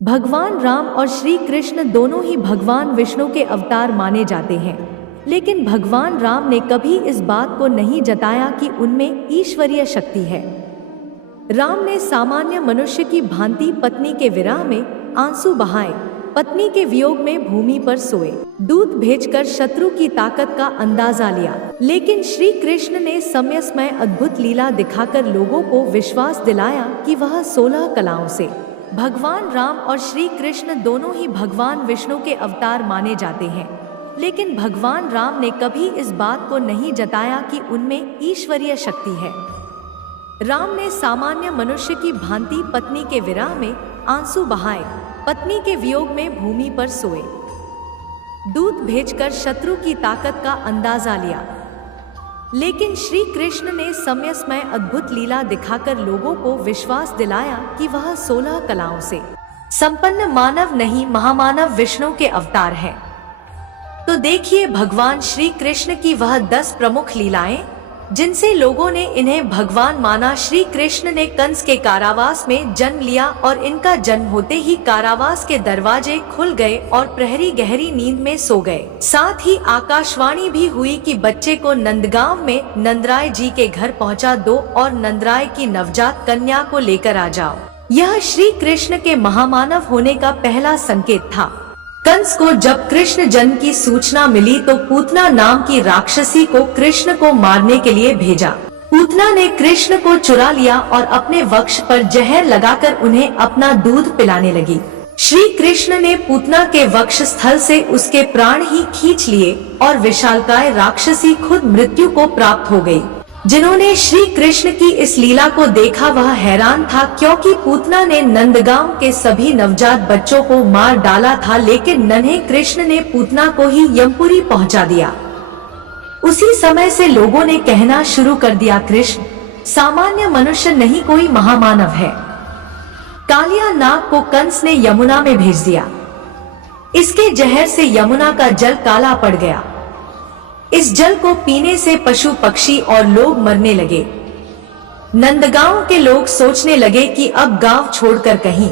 भगवान राम और श्री कृष्ण दोनों ही भगवान विष्णु के अवतार माने जाते हैं, लेकिन भगवान राम ने कभी इस बात को नहीं जताया कि उनमें ईश्वरीय शक्ति है। राम ने सामान्य मनुष्य की भांति पत्नी के विरह में आंसू बहाए, पत्नी के वियोग में भूमि पर सोए, दूत भेजकर शत्रु की ताकत का अंदाजा लिया। लेकिन श्री कृष्ण ने समयस्मय अद्भुत लीला दिखाकर लोगों को विश्वास दिलाया कि वह 16 कलाओं से। भगवान राम और श्री कृष्ण दोनों ही भगवान विष्णु के अवतार माने जाते हैं, लेकिन भगवान राम ने कभी इस बात को नहीं जताया कि उनमें ईश्वरीय शक्ति है। राम ने सामान्य मनुष्य की भांति पत्नी के विरह में आंसू बहाए, पत्नी के वियोग में भूमि पर सोए, दूत भेजकर शत्रु की ताकत का अंदाजा लिया। लेकिन श्री कृष्ण ने समयस्मय अद्भुत लीला दिखाकर लोगों को विश्वास दिलाया कि वह 16 कलाओं से संपन्न मानव नहीं, महामानव विष्णु के अवतार हैं। तो देखिए भगवान श्री कृष्ण की वह 10 प्रमुख लीलाएं जिनसे लोगों ने इन्हें भगवान माना। श्री कृष्ण ने कंस के कारावास में जन्म लिया और इनका जन्म होते ही कारावास के दरवाजे खुल गए और प्रहरी गहरी नींद में सो गए। साथ ही आकाशवाणी भी हुई कि बच्चे को नंदगांव में नंदराय जी के घर पहुंचा दो और नंदराय की नवजात कन्या को लेकर आ जाओ। यह श्री कृष्ण के महामानव होने का पहला संकेत था। कंस को जब कृष्ण जन्म की सूचना मिली तो पूतना नाम की राक्षसी को कृष्ण को मारने के लिए भेजा। पूतना ने कृष्ण को चुरा लिया और अपने वक्ष पर जहर लगाकर उन्हें अपना दूध पिलाने लगी। श्री कृष्ण ने पूतना के वक्ष स्थल से उसके प्राण ही खींच लिए और विशालकाय राक्षसी खुद मृत्यु को प्राप्त हो गई। जिन्होंने श्री कृष्ण की इस लीला को देखा वह हैरान था, क्योंकि पूतना ने नंदगांव के सभी नवजात बच्चों को मार डाला था, लेकिन नन्हे कृष्ण ने पूतना को ही यमपुरी पहुंचा दिया। उसी समय से लोगों ने कहना शुरू कर दिया, कृष्ण सामान्य मनुष्य नहीं, कोई महामानव है। कालिया नाग को कंस ने यमुना में भेज दिया। इसके जहर से यमुना का जल काला पड़ गया। इस जल को पीने से पशु पक्षी और लोग मरने लगे। नंदगांव के लोग सोचने लगे कि अब गांव छोड़कर कहीं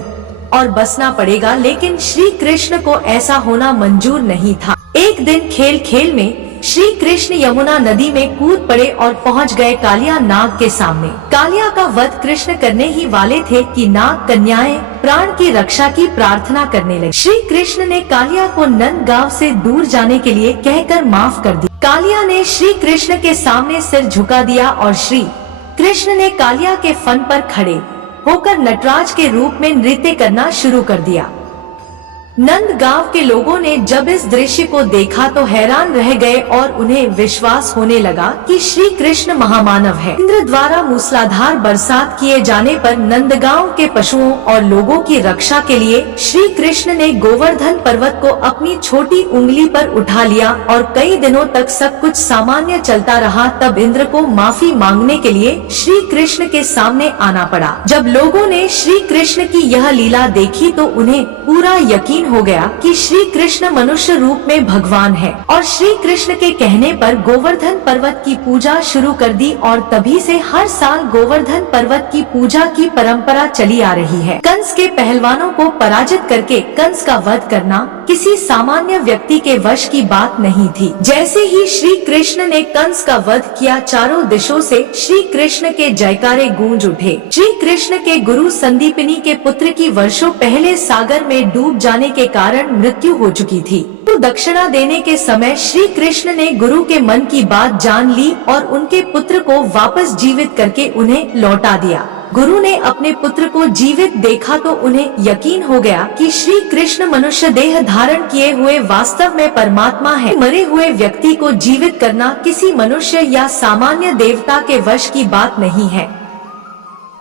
और बसना पड़ेगा, लेकिन श्री कृष्ण को ऐसा होना मंजूर नहीं था। एक दिन खेल खेल में श्री कृष्ण यमुना नदी में कूद पड़े और पहुंच गए कालिया नाग के सामने। कालिया का वध कृष्ण करने ही वाले थे कि नाग कन्याएं प्राण की रक्षा की प्रार्थना करने लगी। श्री कृष्ण ने कालिया को नंदगांव से दूर जाने के लिए कहकर माफ कर दिया। कालिया ने श्री कृष्ण के सामने सिर झुका दिया और श्री कृष्ण ने कालिया के फन पर खड़े होकर नटराज के रूप में नृत्य करना शुरू कर दिया। नंदगांव के लोगों ने जब इस दृश्य को देखा तो हैरान रह गए और उन्हें विश्वास होने लगा कि श्री कृष्ण महामानव है। इंद्र द्वारा मूसलाधार बरसात किए जाने पर नंदगांव के पशुओं और लोगों की रक्षा के लिए श्री कृष्ण ने गोवर्धन पर्वत को अपनी छोटी उंगली पर उठा लिया और कई दिनों तक सब कुछ सामान्य चलता रहा। तब इंद्र को माफी मांगने के लिए श्री कृष्ण के सामने आना पड़ा। जब लोगों ने श्री कृष्ण की यह लीला देखी तो उन्हें पूरा यकीन हो गया कि श्री कृष्ण मनुष्य रूप में भगवान है और श्री कृष्ण के कहने पर गोवर्धन पर्वत की पूजा शुरू कर दी और तभी से हर साल गोवर्धन पर्वत की पूजा की परंपरा चली आ रही है। कंस के पहलवानों को पराजित करके कंस का वध करना किसी सामान्य व्यक्ति के वश की बात नहीं थी। जैसे ही श्री कृष्ण ने कंस का वध किया, चारों दिशों से श्री कृष्ण के जयकारे गूंज उठे। श्री कृष्ण के गुरु संदीपनी के पुत्र की वर्षों पहले सागर में डूब जाने के कारण मृत्यु हो चुकी थी। तो दक्षिणा देने के समय श्री कृष्ण ने गुरु के मन की बात जान ली और उनके पुत्र को वापस जीवित करके उन्हें लौटा दिया। गुरु ने अपने पुत्र को जीवित देखा तो उन्हें यकीन हो गया कि श्री कृष्ण मनुष्य देह धारण किए हुए वास्तव में परमात्मा है। मरे हुए व्यक्ति को जीवित करना किसी मनुष्य या सामान्य देवता के वश की बात नहीं है।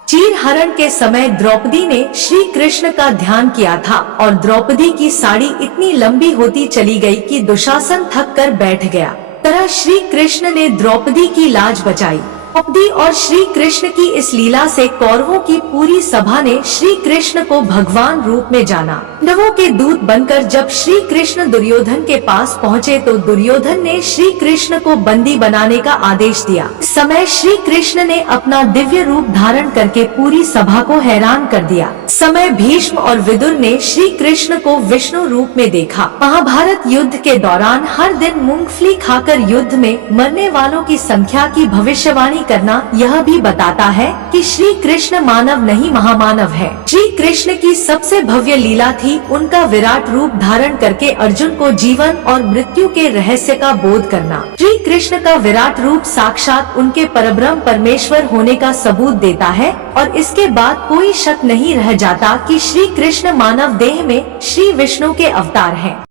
चीर हरण के समय द्रौपदी ने श्री कृष्ण का ध्यान किया था और द्रौपदी की साड़ी इतनी लंबी होती चली गई कि दुशासन थक कर बैठ गया। तरह श्री कृष्ण ने द्रौपदी की लाज बचाई। द्रौपदी और श्री कृष्ण की इस लीला से कौरवों की पूरी सभा ने श्री कृष्ण को भगवान रूप में जाना। नवों के दूत बनकर जब श्री कृष्ण दुर्योधन के पास पहुँचे तो दुर्योधन ने श्री कृष्ण को बंदी बनाने का आदेश दिया। इस समय श्री कृष्ण ने अपना दिव्य रूप धारण करके पूरी सभा को हैरान कर दिया। समय भीष्म और विदुर ने श्री कृष्ण को विष्णु रूप में देखा। महाभारत युद्ध के दौरान हर दिन मूंगफली खाकर युद्ध में मरने वालों की संख्या की भविष्यवाणी करना यह भी बताता है कि श्री कृष्ण मानव नहीं महामानव है। श्री कृष्ण की सबसे भव्य लीला थी उनका विराट रूप धारण करके अर्जुन को जीवन और मृत्यु के रहस्य का बोध करना। श्री कृष्ण का विराट रूप साक्षात उनके परब्रह्म परमेश्वर होने का सबूत देता है और इसके बाद कोई शक नहीं रह जाता कि श्री कृष्ण मानव देह में श्री विष्णु के अवतार हैं।